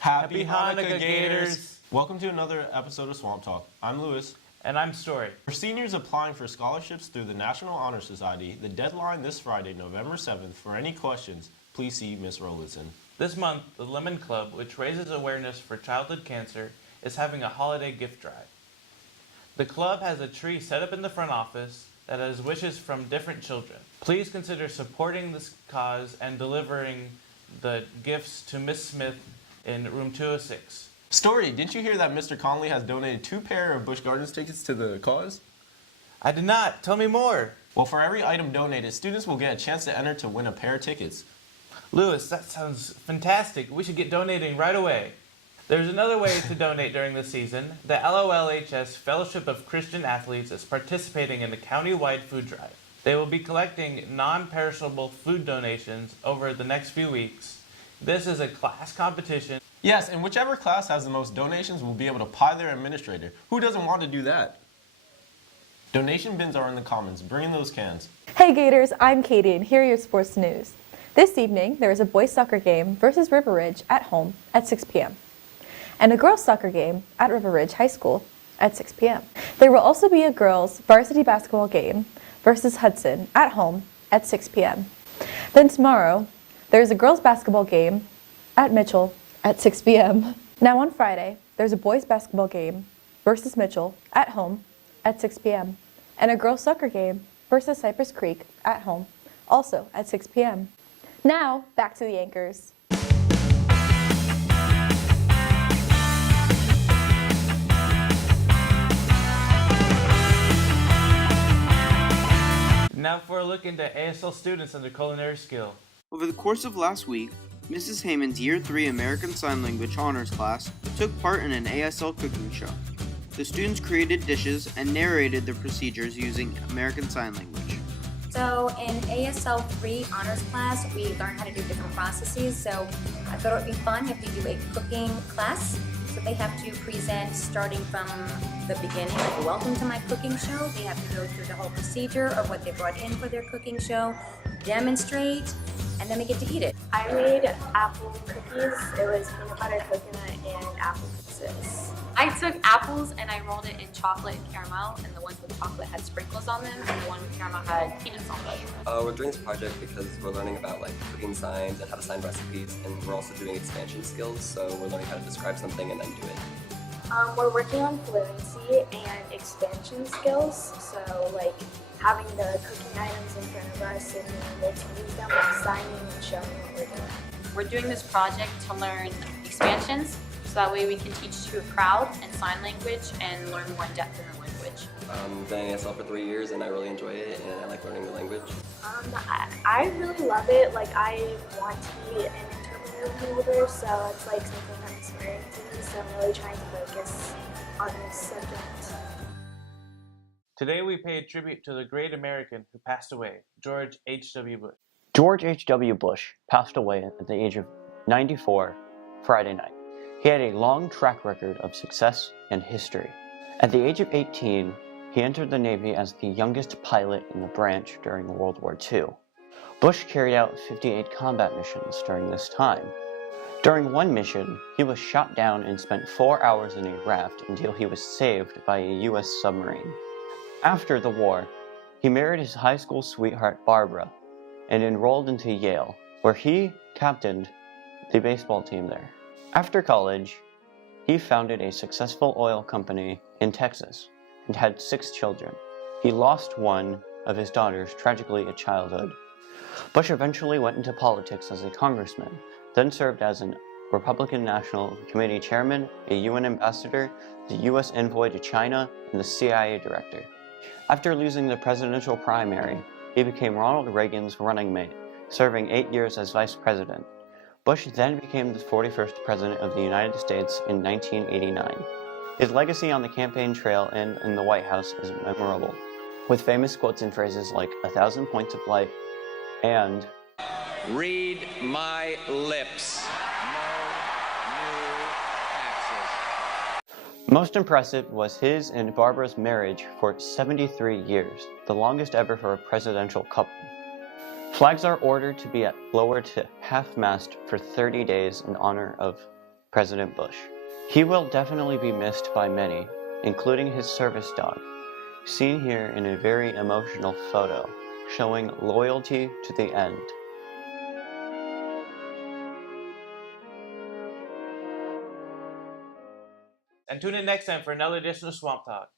Happy Hanukkah, Gators! Welcome to another episode of Swamp Talk. I'm Lewis. And I'm Story. For seniors applying for scholarships through the National Honor Society, the deadline this Friday, November 7th, for any questions, please see Ms. Rollison. This month, the Lemon Club, which raises awareness for childhood cancer, is having a holiday gift drive. The club has a tree set up in the front office that has wishes from different children. Please consider supporting this cause and delivering the gifts to Miss Smith in room 206. Story, didn't you hear that Mr. Conley has donated 2 pair of Busch Gardens tickets to the cause? I did not. Tell me more. Well, for every item donated, students will get a chance to enter to win a pair of tickets. Lewis, that sounds fantastic. We should get donating right away. There's another way to donate during the season. The LOLHS Fellowship of Christian Athletes is participating in the county-wide food drive. They will be collecting non-perishable food donations over the next few weeks. This is a class competition. Yes, and whichever class has the most donations will be able to pie their administrator. Who doesn't want to do that? Donation bins are in the comments. Bring in those cans. Hey Gators, I'm Katie and here are your sports news. This evening, there is a boys soccer game versus River Ridge at home at 6 p.m. and a girls soccer game at River Ridge High School at 6 p.m. There will also be a girls varsity basketball game versus Hudson at home at 6 p.m. Then tomorrow, there is a girls basketball game at Mitchell at 6 p.m. Now on Friday, there's a boys basketball game versus Mitchell at home at 6 p.m. and a girls soccer game versus Cypress Creek at home also at 6 p.m. Now, back to the anchors. Now for a look into ASL students and their culinary skill. Over the course of last week, Mrs. Heyman's Year 3 American Sign Language Honors class took part in an ASL cooking show. The students created dishes and narrated the procedures using American Sign Language. So in ASL 3 honors class, we learn how to do different processes. So I thought it would be fun if we do a cooking class. So they have to present starting from the beginning, like welcome to my cooking show. They have to go through the whole procedure of what they brought in for their cooking show, demonstrate, and then we get to eat it. I made apple cookies. It was peanut butter, coconut, and apple pieces. I took apples and I rolled it in chocolate and caramel, and the ones with chocolate had sprinkles on them, and the one with caramel had peanuts on them. We're doing this project because we're learning about cooking signs and how to sign recipes, and we're also doing expansion skills, so we're learning how to describe something and then do it. We're working on fluency and expansion skills, so having the cooking items in front of us and being able to use them while signing and showing what we're doing. We're doing this project to learn expansions, so that way we can teach to a crowd and sign language and learn more in depth in the language. I've done ASL for 3 years and I really enjoy it and I like learning the language. I really love it. I want to be an interpreter when I'm older, so it's something I'm inspiring to me, so I'm really trying to focus on this subject. Today we pay a tribute to the great American who passed away, George H.W. Bush. George H.W. Bush passed away at the age of 94 Friday night. He had a long track record of success and history. At the age of 18, he entered the Navy as the youngest pilot in the branch during World War II. Bush carried out 58 combat missions during this time. During one mission, he was shot down and spent 4 hours in a raft until he was saved by a U.S. submarine. After the war, he married his high school sweetheart Barbara and enrolled into Yale, where he captained the baseball team there. After college, he founded a successful oil company in Texas and had 6 children. He lost one of his daughters tragically at childhood. Bush eventually went into politics as a congressman, then served as a Republican National Committee chairman, a UN ambassador, the U.S. envoy to China, and the CIA director. After losing the presidential primary, he became Ronald Reagan's running mate, serving 8 years as vice president. Bush then became the 41st president of the United States in 1989. His legacy on the campaign trail and in the White House is memorable, with famous quotes and phrases like 1,000 points of light and "Read my lips." Most impressive was his and Barbara's marriage for 73 years, the longest ever for a presidential couple. Flags are ordered to be lowered to half-mast for 30 days in honor of President Bush. He will definitely be missed by many, including his service dog, seen here in a very emotional photo showing loyalty to the end. And tune in next time for another edition of Swamp Talk.